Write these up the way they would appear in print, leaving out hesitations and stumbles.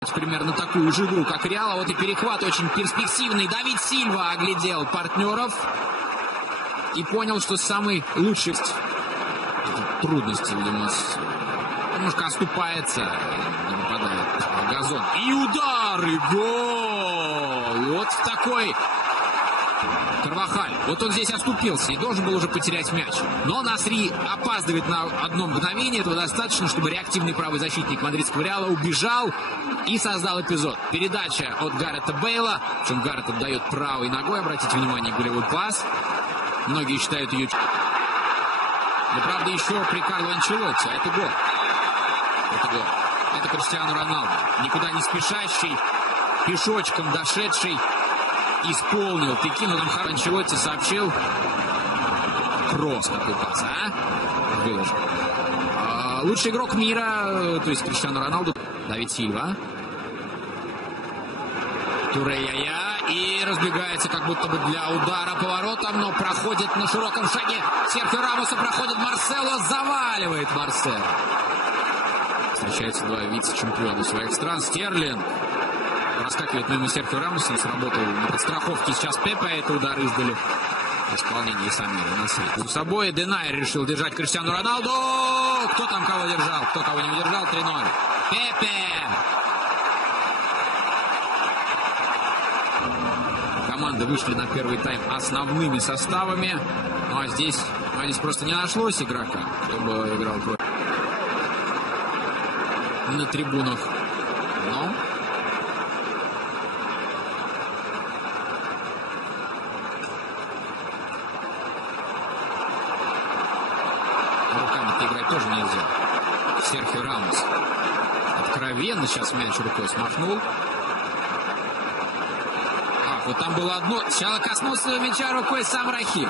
Примерно такую же игру, как Реал. А вот и перехват очень перспективный. Давид Сильва оглядел партнеров и понял, что самый лучший трудности, видимо, немножко оступается, не попадает в газон. И удар, и гол! Вот в такой Карвахаль. Вот он здесь оступился и должен был уже потерять мяч. Но Насри опаздывает на одно мгновение. Этого достаточно, чтобы реактивный правый защитник мадридского Реала убежал и создал эпизод. Передача от Гаррета Бейла. Причем Гаррет отдает правой ногой. Обратите внимание, голевой пас. Многие считают ее... Но, правда, еще при Карло Анчелотти. А это гол. Это гол. Это Криштиану Роналду. Никуда не спешащий, пешочком дошедший. Исполнил таки, но там Анчелотти сообщил. Кросс какой пас, а? Выложил. Лучший игрок мира, то есть Криштиану Роналду. Давид Сильва. Туре-Яя. И разбегается как будто бы для удара поворотом, но проходит на широком шаге. Серхио Рамоса проходит Марсело, заваливает Марсело. Встречаются два вице-чемпиона своих стран. Стерлинг раскакивает мимо Серхио Рамоса, сработал на подстраховке. Сейчас Пепе, это удар издали. Исполнение Самира Насри. В собой Денайр решил держать Криштиану Роналду. Кто там кого держал, кто кого не удержал. 3-0. Пепе. Команды вышли на первый тайм основными составами. Ну а здесь просто не нашлось игрока, чтобы играл против. На трибунах. Но руками-то играть тоже нельзя. Серхио Рамос откровенно сейчас мяч рукой смахнул. Вот там было одно. Сначала коснулся мяча рукой сам Рахим.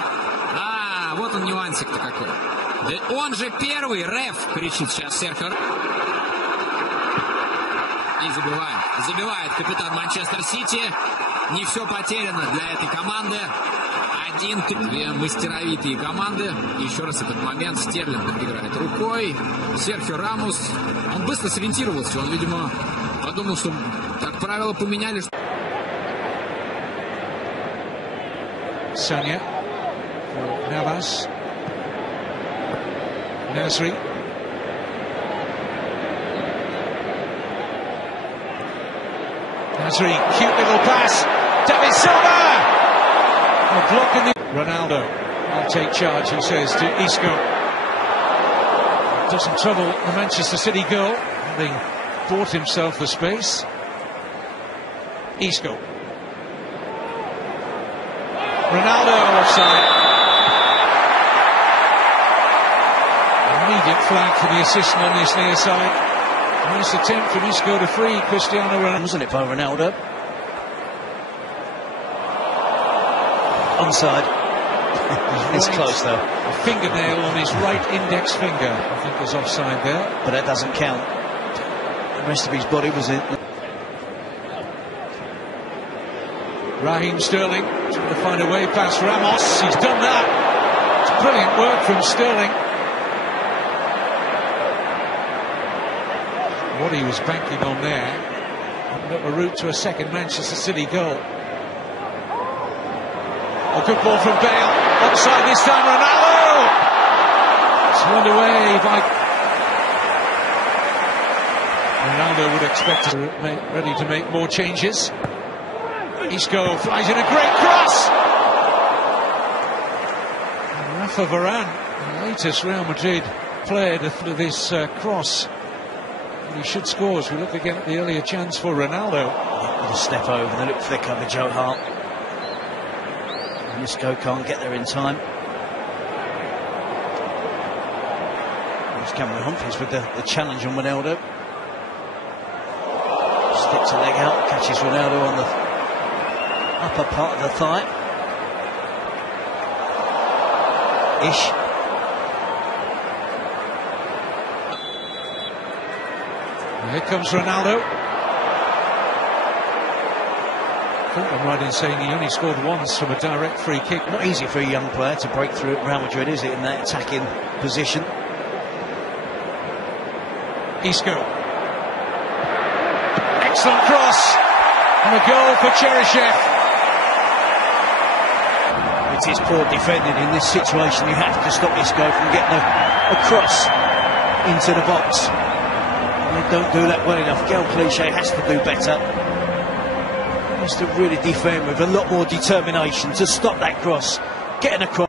Вот он нюансик-то какой. Да он же первый. Реф, кричит сейчас Серхио. И забивает. Забивает капитан Манчестер Сити. Не все потеряно для этой команды. 1-3. Две мастеровитые команды. Еще раз этот момент. Стерлинг играет рукой. Серхио Рамос. Он быстро сориентировался. Он, видимо, подумал, что как правило поменяли. Sanya for Navas. Nasri. Nasri, cute little pass. David Silva! Blocking the... Ronaldo will take charge, he says to Isco. Doesn't trouble the Manchester City goal, having bought himself the space. Isco. Ronaldo offside. Immediate flag for the assistant on this near side. Nice attempt from Isco to free Cristiano Ronaldo. Wasn't it by Ronaldo? Onside. It's close though. A fingernail on his right index finger, I think, is offside there. But that doesn't count. The rest of his body was in. Raheem Sterling trying to find a way past Ramos. He's done that. It's brilliant work from Sterling. What he was banking on there. Opened up a route to a second Manchester City goal. A good ball from Bale. Offside this time, Ronaldo! It's run away by... Ronaldo would expect to ready to make more changes. Isco flies in a great cross. And Rafa Varane, the latest Real Madrid player to this cross. And he should score as we look again at the earlier chance for Ronaldo. With a step over, they look for their cover, Joe Hart. And Isco can't get there in time. There's Cameron Humphries with the challenge on Ronaldo. Sticks a leg out, catches Ronaldo on the upper part of the thigh. Ish. Here comes Ronaldo. I think I'm right in saying he only scored once from a direct free kick. Not easy for a young player to break through at Real Madrid, is it, in that attacking position? Isco. excellent cross. And a goal for Cheryshev. It is poor defending in this situation. You have to stop this guy from getting a cross into the box. And they don't do that well enough. Gael Clichy has to do better. He has to really defend with a lot more determination to stop that cross. Getting a cross.